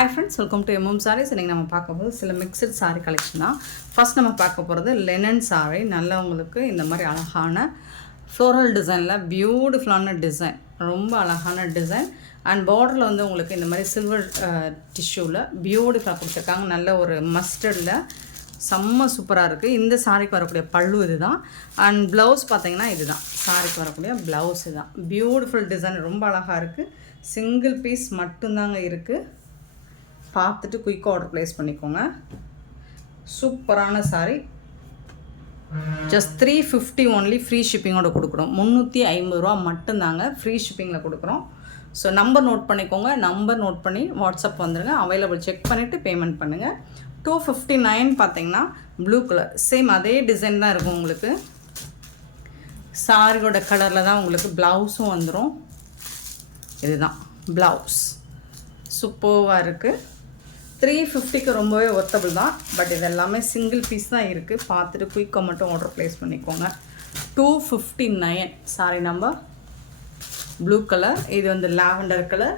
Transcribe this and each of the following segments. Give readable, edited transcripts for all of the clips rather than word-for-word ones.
Hi friends, welcome to MM Sarees. இன்னைக்கு நம்ம பார்க்க போகிறது சில மிக்சட் saree கலெக்ஷன் தான். ஃபர்ஸ்ட் நம்ம பார்க்க போகிறது லெனன் saree. நல்லா உங்களுக்கு இந்த மாதிரி அழகான ஃப்ளோரல் டிசைனில் பியூட்டிஃபுல்லான டிசைன், ரொம்ப அழகான டிசைன் அண்ட் பார்டரில் வந்து உங்களுக்கு இந்த மாதிரி சில்வர் டிஷ்யூவில் பியூட்டிஃபுல்லாக கொடுத்துருக்காங்க. நல்ல ஒரு மஸ்டர்டில் செம்ம சூப்பராக இருக்குது. இந்த சாரிக்கு வரக்கூடிய பல்லு இது தான். அண்ட் ப்ளவுஸ் பார்த்தீங்கன்னா இது தான் சாரிக்கு வரக்கூடிய ப்ளவுஸ் இது தான். பியூட்டிஃபுல் டிசைன், ரொம்ப அழகாக இருக்குது. சிங்கிள் பீஸ் மட்டும்தாங்க இருக்குது. பார்த்துட்டு குயிக்காக ஆர்டர் ப்ளேஸ் பண்ணிக்கோங்க. சூப்பரான சாரி. ஜஸ்ட் 350 ஒன்லி ஃப்ரீ ஷிப்பிங்கோட கொடுக்குறோம். 350 ரூபா மட்டும்தாங்க ஃப்ரீ ஷிப்பிங்கில் கொடுக்குறோம். ஸோ நம்பர் நோட் பண்ணிக்கோங்க. நம்பர் நோட் பண்ணி வாட்ஸ்அப் வந்துடுங்க. அவைலபிள் செக் பண்ணிவிட்டு பேமெண்ட் பண்ணுங்கள். 259 பார்த்தீங்கன்னா ப்ளூ கலர், சேம் அதே டிசைன் தான் இருக்கும். உங்களுக்கு சாரியோட கலரில் தான் உங்களுக்கு ப்ளவுஸும் வந்துடும். இதுதான் ப்ளவுஸ். சூப்பராக இருக்குது. 350க்கு ரொம்பவே ஒர்த்தபிள் தான். பட் இது எல்லாமே சிங்கிள் பீஸ் தான் இருக்குது. பார்த்துட்டு குயிக்காக மட்டும் ஆர்டர் ப்ளேஸ் பண்ணிக்கோங்க. 259 சாரி நம்பர் ப்ளூ கலர். இது வந்து லாவெண்டர் கலர்.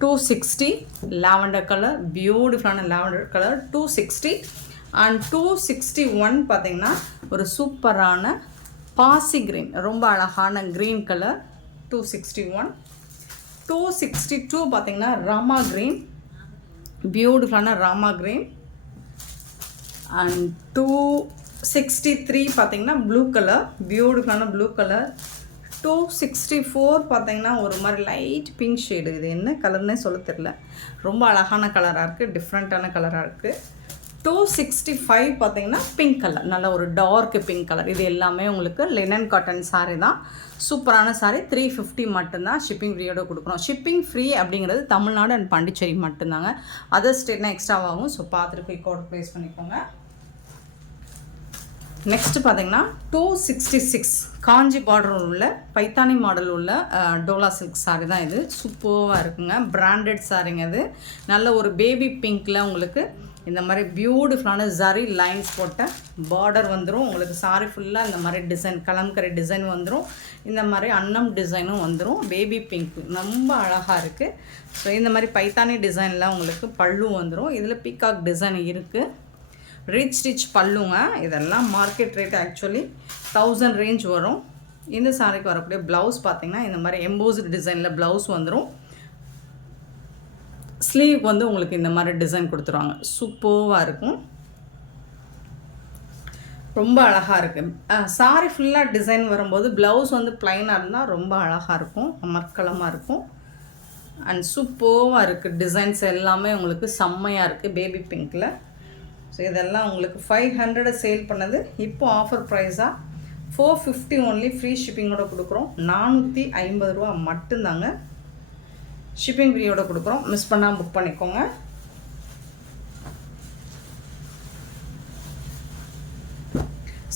260 லாவெண்டர் கலர், பியூட்டிஃபுல்லான லாவெண்டர் கலர் 260. அண்ட் 261 பார்த்திங்கன்னா ஒரு சூப்பரான பாசி க்ரீன், ரொம்ப அழகான க்ரீன் கலர் 261. 262 பார்த்திங்கன்னா ராமா க்ரீன், பியூட்டிஃபுல்லான ராமா க்ரீன். அண்ட் 263 பார்த்திங்கன்னா ப்ளூ கலர், பியூட்டிஃபுல்லான ப்ளூ கலர். 264 பார்த்திங்கன்னா ஒரு மாதிரி லைட் பிங்க் ஷேடு. இது என்ன கலர்னே சொல்ல தெரியல, ரொம்ப அழகான கலராக இருக்குது, டிஃப்ரெண்ட்டான கலராக இருக்குது. 265 பார்த்திங்கன்னா பிங்க் கலர், நல்ல ஒரு டார்க் பிங்க் கலர். இது எல்லாமே உங்களுக்கு லினன் காட்டன் சாரீ தான். சூப்பரான சாரீ. 350 மட்டும்தான் ஷிப்பிங் ஃப்ரீயோட கொடுக்குறோம். ஷிப்பிங் ஃப்ரீ அப்படிங்கிறது தமிழ்நாடு அண்ட் பாண்டிச்சேரி மட்டும்தாங்க. அதர் ஸ்டேட்னா எக்ஸ்ட்ராவாகும். ஸோ பார்த்துட்டு குயிக் ஆர்டர் ப்ளேஸ் பண்ணிக்கோங்க. நெக்ஸ்ட்டு பார்த்தீங்கன்னா 266 காஞ்சி பார்டர் உள்ள பைத்தானி மாடல் உள்ள டோலா சில்க் சாரீ தான் இது. சூப்பராக இருக்குங்க. பிராண்டட் சாரீங்க இது. நல்ல ஒரு பேபி பிங்க்கில் உங்களுக்கு இந்த மாதிரி பியூட்டிஃபுல்லான ஜரி லைன்ஸ் போட்ட பார்டர் வந்துடும். உங்களுக்கு சாரி ஃபுல்லாக இந்த மாதிரி டிசைன், கலம்கரை டிசைன் வந்துடும். இந்த மாதிரி அன்னம் டிசைனும் வந்துடும். பேபி பிங்க் ரொம்ப அழகாக இருக்குது. ஸோ இந்த மாதிரி பைத்தானி டிசைனில் உங்களுக்கு பல்லு வந்துடும். இதில் பீகாக் டிசைன் இருக்குது. ரிச் பல்லுங்க. இதெல்லாம் மார்க்கெட் ரேட் ஆக்சுவலி 1000 ரேஞ்ச் வரும். இந்த சாரிக்கு வரக்கூடிய ப்ளவுஸ் பார்த்திங்கன்னா இந்த மாதிரி எம்போஸ்டு டிசைனில் ப்ளவுஸ் வந்துடும். ஸ்லீவ் வந்து உங்களுக்கு இந்த மாதிரி டிசைன் கொடுத்துருவாங்க. சூப்பராக இருக்கும், ரொம்ப அழகாக இருக்குது. சாரி ஃபுல்லாக டிசைன் வரும்போது ப்ளவுஸ் வந்து ப்ளைனாக இருந்தால் ரொம்ப அழகாக இருக்கும், அமர்க்கலமாக இருக்கும். அண்ட் சூப்பராக இருக்குது. டிசைன்ஸ் எல்லாமே உங்களுக்கு செம்மையாக இருக்குது பேபி பிங்க்கில். ஸோ இதெல்லாம் உங்களுக்கு 500 சேல் பண்ணது இப்போ ஆஃபர் ப்ரைஸாக 450 ஒன்லி ஃப்ரீ ஷிப்பிங்கோட கொடுக்குறோம். 450 ரூபா மட்டும்தாங்க ஷிப்பிங் ஃப்ரீயோட கொடுக்குறோம். மிஸ் பண்ணாமல் புக் பண்ணிக்கோங்க.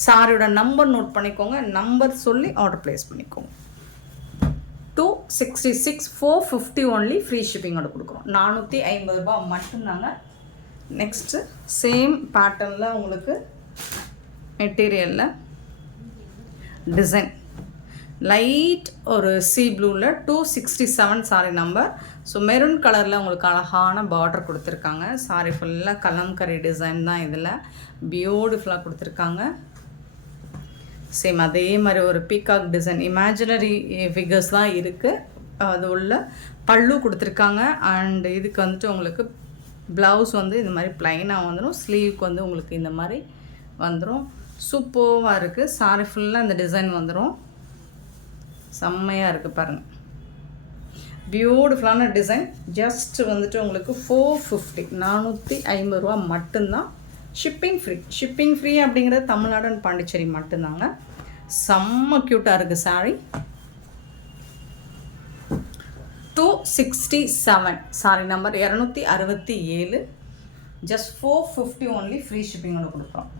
சாரியோட நம்பர் நோட் பண்ணிக்கோங்க. நம்பர் சொல்லி ஆர்டர் ப்ளேஸ் பண்ணிக்கோங்க. 266 450 ஒன்லி ஃப்ரீ ஷிப்பிங்கோட கொடுக்குறோம். 450 ரூபா மட்டும்தாங்க. நெக்ஸ்ட்டு சேம் பேட்டர்னில் உங்களுக்கு மெட்டீரியலில் டிசைன் லைட் ஒரு சி ப்ளூவில் 267 சாரி நம்பர். ஸோ மெரூன் கலரில் உங்களுக்கு அழகான பார்டர் கொடுத்துருக்காங்க. சாரி ஃபுல்லாக கலம்கரி டிசைன் தான். இதில் பியூட்டிஃபுல்லாக கொடுத்துருக்காங்க. சேம் அதே மாதிரி ஒரு பீகாக் டிசைன், இமேஜினரி ஃபிகர்ஸ் தான் இருக்குது. அது உள்ள பல்லு கொடுத்துருக்காங்க. அண்ட் இதுக்கு வந்துட்டு உங்களுக்கு ப்ளவுஸ் வந்து இந்த மாதிரி ப்ளைனாக வந்துடும். ஸ்லீவுக்கு வந்து உங்களுக்கு இந்த மாதிரி வந்துடும். சூப்பராக இருக்குது. சாரி ஃபுல்லாக இந்த டிசைன் வந்துடும். செம்மையாக இருக்குது பாருங்கள். பியூட்டிஃபுல்லான டிசைன். ஜஸ்ட் வந்துட்டு உங்களுக்கு 450 450 ரூபா மட்டும்தான். Shipping free. ஷிப்பிங் ஃப்ரீ அப்படிங்கிறது தமிழ்நாடு அண்ட் பாண்டிச்சேரி மட்டும்தாங்க. செம்ம க்யூட்டாக இருக்குது sari. 267 sari number 267. Just 450 only free ஷிப்பிங்கோட கொடுக்குறோம்.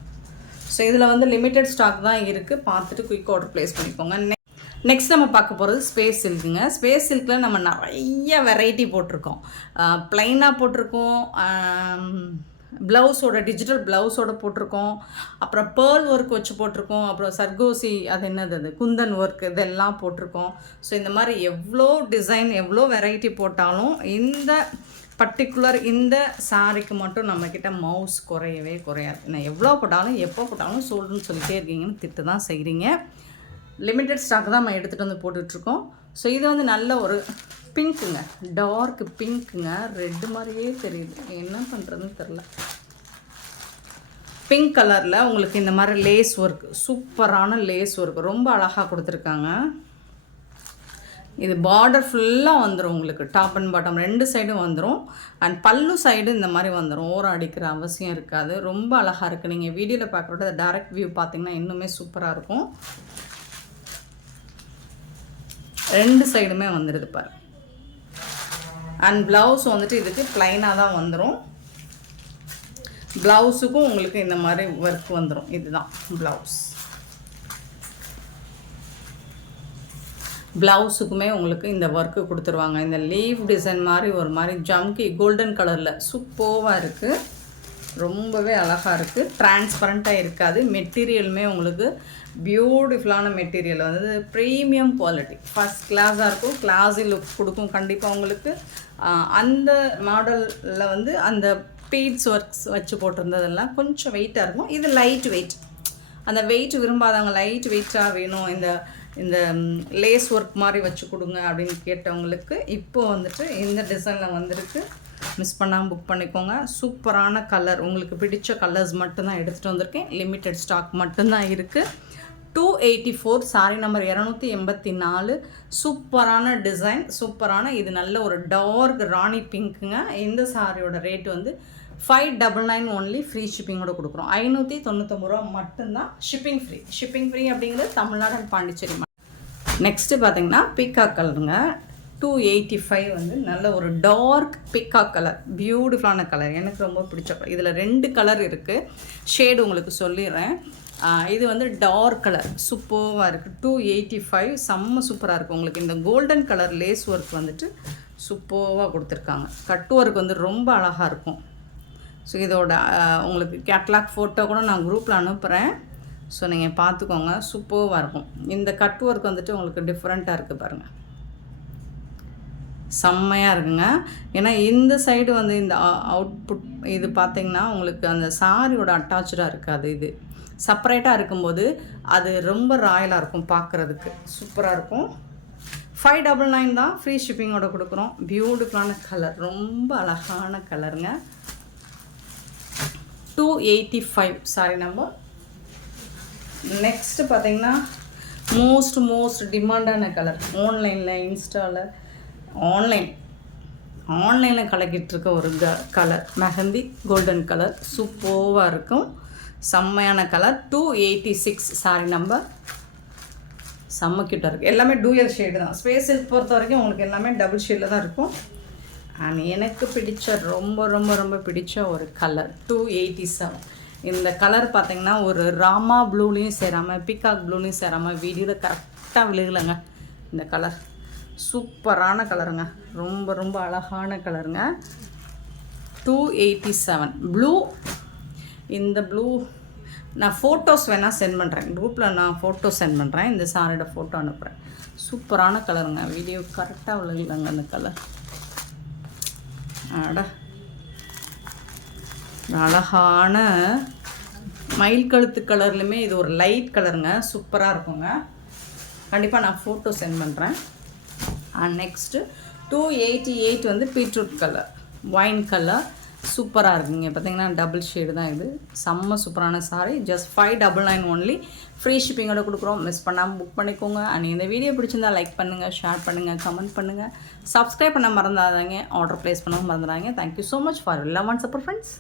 ஸோ இதில் வந்து லிமிட்டட் ஸ்டாக் தான் இருக்குது. பார்த்துட்டு குயிக் ஆர்டர் ப்ளேஸ் பண்ணிக்கோங்க. நெக்ஸ்ட் நம்ம பார்க்க போகிறது ஸ்பேஸ் சில்க்குங்க. ஸ்பேஸ் சில்கில் நம்ம நிறைய வெரைட்டி போட்டிருக்கோம். ப்ளைனாக போட்டிருக்கோம், ப்ளவுஸோட டிஜிட்டல் ப்ளவுஸோட போட்டிருக்கோம், அப்புறம் பேர்ல் ஒர்க் வச்சு போட்டிருக்கோம், அப்புறம் சர்கோசி அது என்னது அது குந்தன் ஒர்க் இதெல்லாம் போட்டிருக்கோம். ஸோ இந்த மாதிரி எவ்வளோ டிசைன் எவ்வளோ வெரைட்டி போட்டாலும் இந்த பர்டிகுலர் இந்த சாரிக்கு மட்டும் நம்மக்கிட்ட மவுஸ் குறையவே குறையாது. நான் எவ்வளோ போட்டாலும் எப்போ போட்டாலும் சோல்டுன்னு சொல்லிகிட்டே இருக்கீங்கன்னு திட்டு தான் செய்கிறீங்க. லிமிட்டட் ஸ்டாக் தான் நம்ம எடுத்துகிட்டு வந்து போட்டுட்ருக்கோம். ஸோ இது வந்து நல்ல ஒரு பிங்க்குங்க, டார்க் பிங்க்குங்க, ரெட்டு மாதிரியே தெரியுது, என்ன பண்ணுறதுன்னு தெரில. பிங்க் கலரில் உங்களுக்கு இந்த மாதிரி லேஸ் ஒர்க், சூப்பரான லேஸ் ஒர்க், ரொம்ப அழகாக கொடுத்துருக்காங்க. இது பார்டர் ஃபுல்லாக வந்துடும் உங்களுக்கு, டாப் அண்ட் பாட்டம் 2 சைடும் வந்துடும். அண்ட் பல்லு சைடு இந்த மாதிரி வந்துடும், ஓரம் அடிக்கிற அவசியம் இருக்காது. ரொம்ப அழகாக இருக்குது. நீங்கள் வீடியோவில் பார்க்குறத டைரக்ட் வியூ பார்த்தீங்கன்னா இன்னுமே சூப்பராக இருக்கும். 2 சைடுமே வந்துடுது பாரு. அண்ட் ப்ளவுஸ் வந்துட்டு இதுக்கு ப்ளைனாக தான் வந்துடும். ப்ளவுஸுக்கும் உங்களுக்கு இந்த மாதிரி ஒர்க் வந்துடும். இதுதான் ப்ளவுஸ். ப்ளவுஸுக்குமே உங்களுக்கு இந்த ஒர்க்கு கொடுத்துருவாங்க. இந்த லீவ் டிசைன் மாதிரி ஒரு மாதிரி ஜம்கி கோல்டன் கலரில் சூப்பராக இருக்குது, ரொம்பவே அழகாக இருக்குது. டிரான்ஸ்பரண்ட்டாக இருக்காது. மெட்டீரியலுமே உங்களுக்கு பியூட்டிஃபுல்லான மெட்டீரியல், வந்து ப்ரீமியம் குவாலிட்டி, ஃபஸ்ட் கிளாஸாக இருக்கும். கிளாஸி லுக் கொடுக்கும் கண்டிப்பாக உங்களுக்கு. அந்த மாடலில் வந்து அந்த பீட்ஸ் ஒர்க்ஸ் வச்சு போட்டிருந்ததெல்லாம் கொஞ்சம் வெயிட்டாக இருக்கும். இது லைட் வெயிட். அந்த வெயிட் விரும்பாதவங்க லைட் வெயிட்டாக வேணும், இந்த லேஸ் ஒர்க் மாதிரி வச்சு கொடுங்க அப்படின்னு கேட்டவங்களுக்கு இப்போது வந்துட்டு இந்த டிசைனில் வந்திருக்கு. மிஸ் பண்ணாமல் புக் பண்ணிக்கோங்க. சூப்பரான கலர், உங்களுக்கு பிடிச்ச கலர்ஸ் மட்டும்தான் எடுத்துகிட்டு வந்திருக்கேன். லிமிட்டட் ஸ்டாக் மட்டும்தான் இருக்குது. 284 சாரி நம்பர் 284. சூப்பரான டிசைன், சூப்பரான இது நல்ல ஒரு டார்க் ராணி பிங்க்குங்க. இந்த சாரியோட ரேட் வந்து 599 ஒன்லி, ஃப்ரீ ஷிப்பிங்கோடு கொடுக்குறோம். 599 ரூபா மட்டும்தான். Shipping free. ஷிப்பிங் ஃப்ரீ அப்படிங்கிறது தமிழ்நாடு அண்ட் பாண்டிச்சேரி. நெக்ஸ்ட்டு பார்த்தீங்கன்னா பீகாக் கலருங்க. 285 வந்து நல்ல ஒரு டார்க் பீகாக் கலர், பியூட்டிஃபுல்லான கலர், எனக்கு ரொம்ப பிடிச்ச கலர். இதில் 2 கலர் இருக்குது, ஷேடு உங்களுக்கு சொல்லிடுறேன். இது வந்து டார்க் கலர், சூப்பராக இருக்குது. 285 செம்ம சூப்பராக இருக்குது. உங்களுக்கு இந்த கோல்டன் கலர் லேஸ் ஒர்க் வந்துட்டு சூப்பராக கொடுத்துருக்காங்க. கட் ஒர்க் வந்து ரொம்ப அழகாக இருக்கும். ஸோ இதோட உங்களுக்கு கேட்லாக் ஃபோட்டோ கூட நான் குரூப்பில் அனுப்புகிறேன். ஸோ நீங்கள் பார்த்துக்கோங்க, சூப்பராக இருக்கும். இந்த கட் ஒர்க் வந்துட்டு உங்களுக்கு டிஃப்ரெண்ட்டாக இருக்குது பாருங்கள், செம்மையாக இருக்குங்க. ஏன்னா இந்த சைடு வந்து இந்த அவுட்புட் இது பார்த்திங்கன்னா உங்களுக்கு அந்த சாரியோட அட்டாச்சாக இருக்காது. இது செப்பரேட்டாக இருக்கும்போது அது ரொம்ப ராயலாக இருக்கும், பார்க்குறதுக்கு சூப்பராக இருக்கும். 599 தான், ஃப்ரீ ஷிப்பிங்கோட கொடுக்குறோம். பியூட்டிஃபுல்லான கலர், ரொம்ப அழகான கலருங்க. 285 சாரி நம்பர். நெக்ஸ்ட்டு பார்த்திங்கன்னா மோஸ்ட் டிமாண்டான கலர், ஆன்லைனில் இன்ஸ்டாவில் ஆன்லைனில் கலக்கிட்டு இருக்க ஒரு கலர், மெஹந்தி கோல்டன் கலர், சூப்பராக இருக்கும், செம்மையான கலர். 286 sorry number. செம்ம கிட்ட இருக்குது. எல்லாமே டூயல் ஷேடு தான். ஸ்பேஸ் பொறுத்த வரைக்கும் உங்களுக்கு எல்லாமே டபுள் ஷேடில் தான் இருக்கும். அண்ட் எனக்கு பிடிச்ச ரொம்ப பிடிச்ச ஒரு கலர் 287. இந்த கலர் பார்த்திங்கன்னா ஒரு ராமா ப்ளூலேயும் சேராமல் பீகாக் ப்ளூலேயும் சேராமல் வீடியோவில் கரெக்டாக விழுகலைங்க. இந்த கலர் சூப்பரான கலருங்க, ரொம்ப அழகான கலருங்க. 287 ப்ளூ. இந்த ப்ளூ நான் ஃபோட்டோஸ் வேணால் சென்ட் பண்ணுறேன், குரூப்பில் நான் ஃபோட்டோ சென்ட் பண்ணுறேன். இந்த சாரியோட ஃபோட்டோ அனுப்புகிறேன். சூப்பரான கலருங்க, வீடியோ கரெக்டாக விழுகலைங்க அந்த கலர். அழகான மயில் கழுத்து கலர்லையுமே இது ஒரு லைட் கலருங்க, சூப்பராக இருக்குங்க. கண்டிப்பாக நான் ஃபோட்டோ சென்ட் பண்ணுறேன். அண்ட் நெக்ஸ்ட்டு 288 வந்து பீட்ரூட் கலர், ஒயின் கலர், சூப்பராக இருக்குங்க. பார்த்தீங்கன்னா டபுள் ஷேடு தான் இது, செம்ம சூப்பரான சாரி. ஜஸ்ட் 599 ஒன்லி, ஃப்ரீ ஷிப்பிங்கோட கொடுக்குறோம். மிஸ் பண்ணாமல் புக் பண்ணிக்கோங்க. அண்ட் இந்த வீடியோ பிடிச்சிருந்தால் லைக் பண்ணுங்கள், ஷேர் பண்ணுங்கள், கமெண்ட் பண்ணுங்கள், சப்ஸ்கிரைப் பண்ண மறந்துடாதீங்க, ஆர்டர் ப்ளேஸ் பண்ணவும் மறந்துடாதீங்க. Thank you so much for love and support friends.